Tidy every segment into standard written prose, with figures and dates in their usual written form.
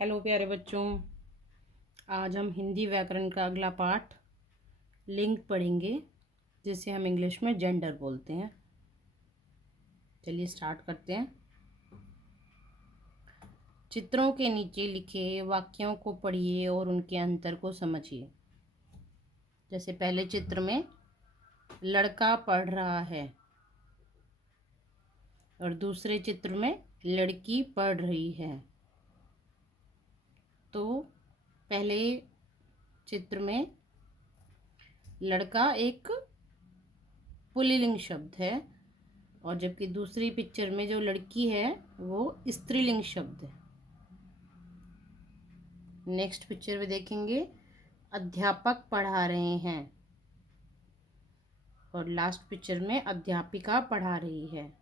Hello प्यारे बच्चों, आज हम हिंदी व्याकरण का अगला पाठ लिंग पढ़ेंगे, जिसे हम इंग्लिश में जेंडर बोलते हैं। चलिए स्टार्ट करते हैं। चित्रों के नीचे लिखे वाक्यों को पढ़िए और उनके अंतर को समझिए। जैसे पहले चित्र में लड़का पढ़ रहा है और दूसरे चित्र में लड़की पढ़ रही है। तो पहले चित्र में लड़का एक पुल्लिंग शब्द है और जबकि दूसरी पिक्चर में जो लड़की है वो स्त्रीलिंग शब्द है। नेक्स्ट पिक्चर में देखेंगे अध्यापक पढ़ा रहे हैं और लास्ट पिक्चर में अध्यापिका पढ़ा रही है।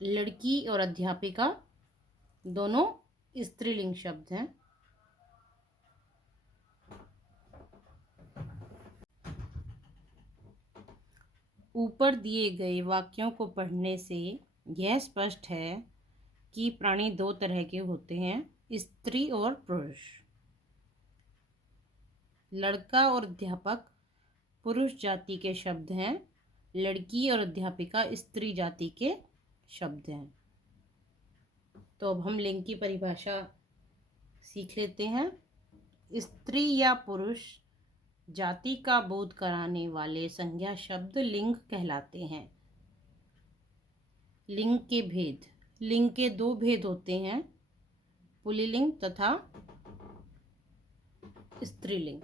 लड़की और अध्यापिका दोनों स्त्रीलिंग शब्द हैं। ऊपर दिए गए वाक्यों को पढ़ने से यह स्पष्ट है कि प्राणी दो तरह के होते हैं, स्त्री और पुरुष। लड़का और अध्यापक पुरुष जाति के शब्द हैं, लड़की और अध्यापिका स्त्री जाति के शब्द हैं। तो अब हम लिंग की परिभाषा सीख लेते हैं। स्त्री या पुरुष जाति का बोध कराने वाले संज्ञा शब्द लिंग कहलाते हैं। लिंग के भेद। लिंग के दो भेद होते हैं, पुल्लिंग तथा स्त्रीलिंग।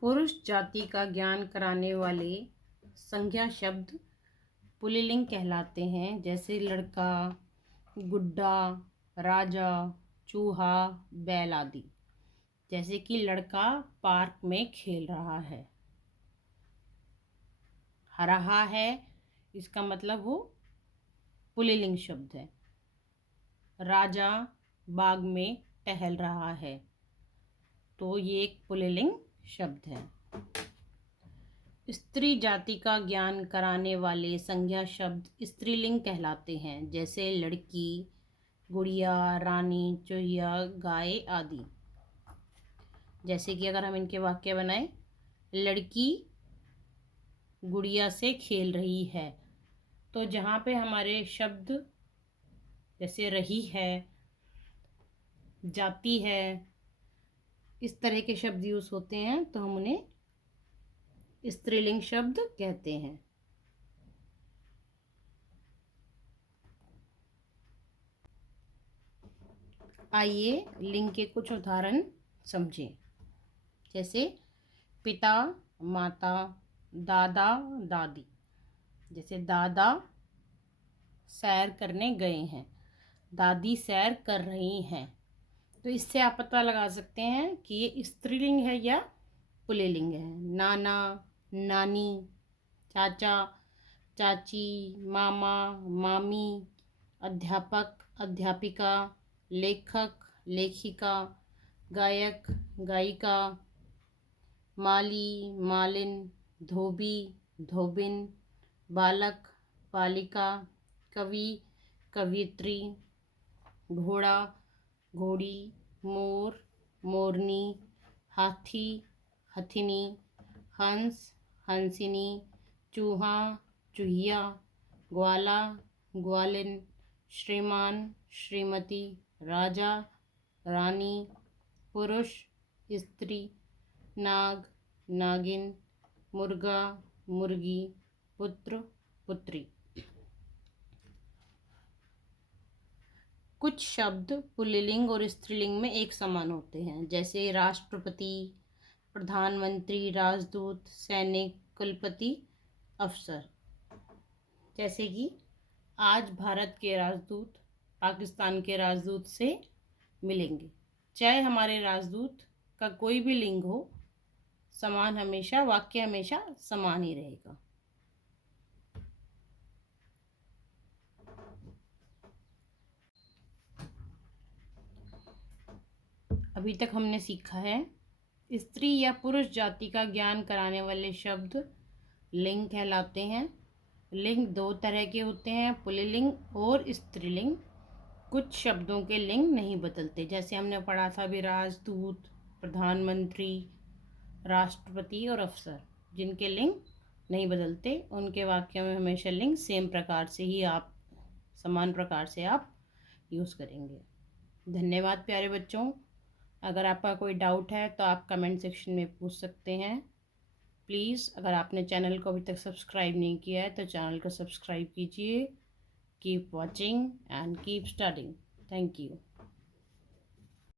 पुरुष जाति का ज्ञान कराने वाले संज्ञा शब्द पुल्लिंग कहलाते हैं, जैसे लड़का, गुड्डा, राजा, चूहा, बैल आदि। जैसे कि लड़का पार्क में खेल रहा है। रहा है, इसका मतलब वो पुल्लिंग शब्द है। राजा बाग में टहल रहा है, तो ये एक पुल्लिंग शब्द है। स्त्री जाति का ज्ञान कराने वाले संज्ञा शब्द स्त्रीलिंग कहलाते हैं, जैसे लड़की, गुड़िया, रानी, चूहिया, गाय आदि। जैसे कि अगर हम इनके वाक्य बनाएं, लड़की गुड़िया से खेल रही है, तो जहाँ पे हमारे शब्द जैसे रही है, जाती है, इस तरह के शब्द यूज होते हैं, तो हम उन्हें स्त्रीलिंग शब्द कहते हैं। आइए लिंग के कुछ उदाहरण समझें। जैसे पिता, माता, दादा, दादी। जैसे दादा सैर करने गए हैं, दादी सैर कर रही हैं। तो इससे आप पता लगा सकते हैं कि ये स्त्रीलिंग है या पुल्लिंग है। नाना, नानी, चाचा, चाची, मामा, मामी, अध्यापक, अध्यापिका, लेखक, लेखिका, गायक, गायिका, माली, मालिन, धोबी, धोबिन, बालक, बालिका, कवि, कवियत्री, घोड़ा, घोड़ी, मोर, मोरनी, हाथी, हथिनी, हंस, हंसिनी, चूहा, चूहिया, ग्वाला, ग्वालिन, श्रीमान, श्रीमती, राजा, रानी, पुरुष, स्त्री, नाग, नागिन, मुर्गा, मुर्गी, पुत्र, पुत्री। कुछ शब्द पुल्लिंग और स्त्रीलिंग में एक समान होते हैं, जैसे राष्ट्रपति, प्रधानमंत्री, राजदूत, सैनिक, कुलपति, अफसर। जैसे कि आज भारत के राजदूत पाकिस्तान के राजदूत से मिलेंगे। चाहे हमारे राजदूत का कोई भी लिंग हो, समान हमेशा, वाक्य हमेशा समान ही रहेगा। अभी तक हमने सीखा है स्त्री या पुरुष जाति का ज्ञान कराने वाले शब्द लिंग कहलाते हैं। लिंग दो तरह के होते हैं, पुल्लिंग और स्त्रीलिंग। कुछ शब्दों के लिंग नहीं बदलते, जैसे हमने पढ़ा था भी राजदूत, प्रधानमंत्री, राष्ट्रपति और अफसर। जिनके लिंग नहीं बदलते उनके वाक्य में हमेशा लिंग सेम प्रकार से ही आप समान प्रकार से आप यूज़ करेंगे। धन्यवाद प्यारे बच्चों। अगर आपका कोई डाउट है तो आप कमेंट सेक्शन में पूछ सकते हैं। प्लीज़ अगर आपने चैनल को अभी तक सब्सक्राइब नहीं किया है तो चैनल को सब्सक्राइब कीजिए। Keep watching and keep studying. Thank you.